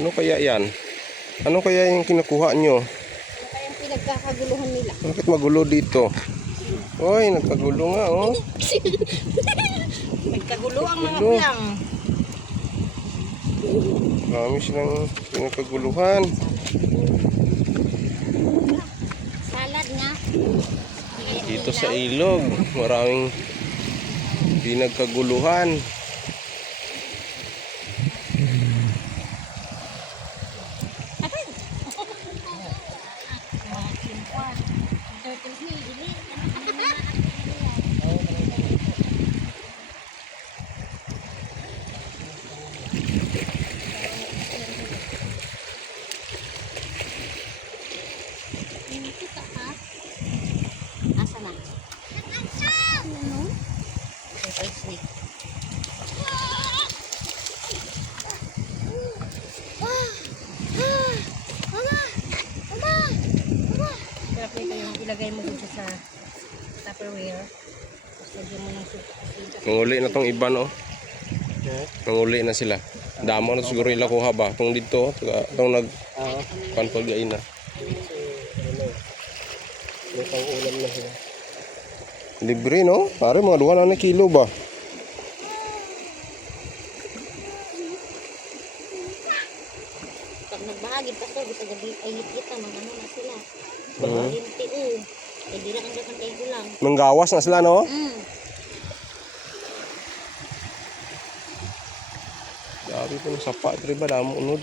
Ano kaya yan? Ano kaya yung kinukuha nyo? Ano kayang pinagkakaguluhan nila? Bakit magulo dito? Uy, nagkagulo nga oh. Nagkagulo ang mga Gulo. ulang. Marami silang pinagkaguluhan. Salad nga. Dito sa ilog, maraming pinagkaguluhan. Asa na? Ano? Pepper snake. Sarap nito yung ilagay mo dito sa Tupperware. Tapos lagyan mo ng suka. Nanguli na tong iba no. Nanguli na sila. Damo na siguro ila kuha ba. Tong dito, tong nag panpagay na. May pang-ulam na sila. Libre no? Pare mga 2 na kilo ba? Pag nagbahagi pa to, bisa gabi ay hit-hita, mga ano na sila. Mhm. Linti Ay di na kang dakan kay gulang. Manggawas na sila no? Sabi ko ng sapa, diba damo unod.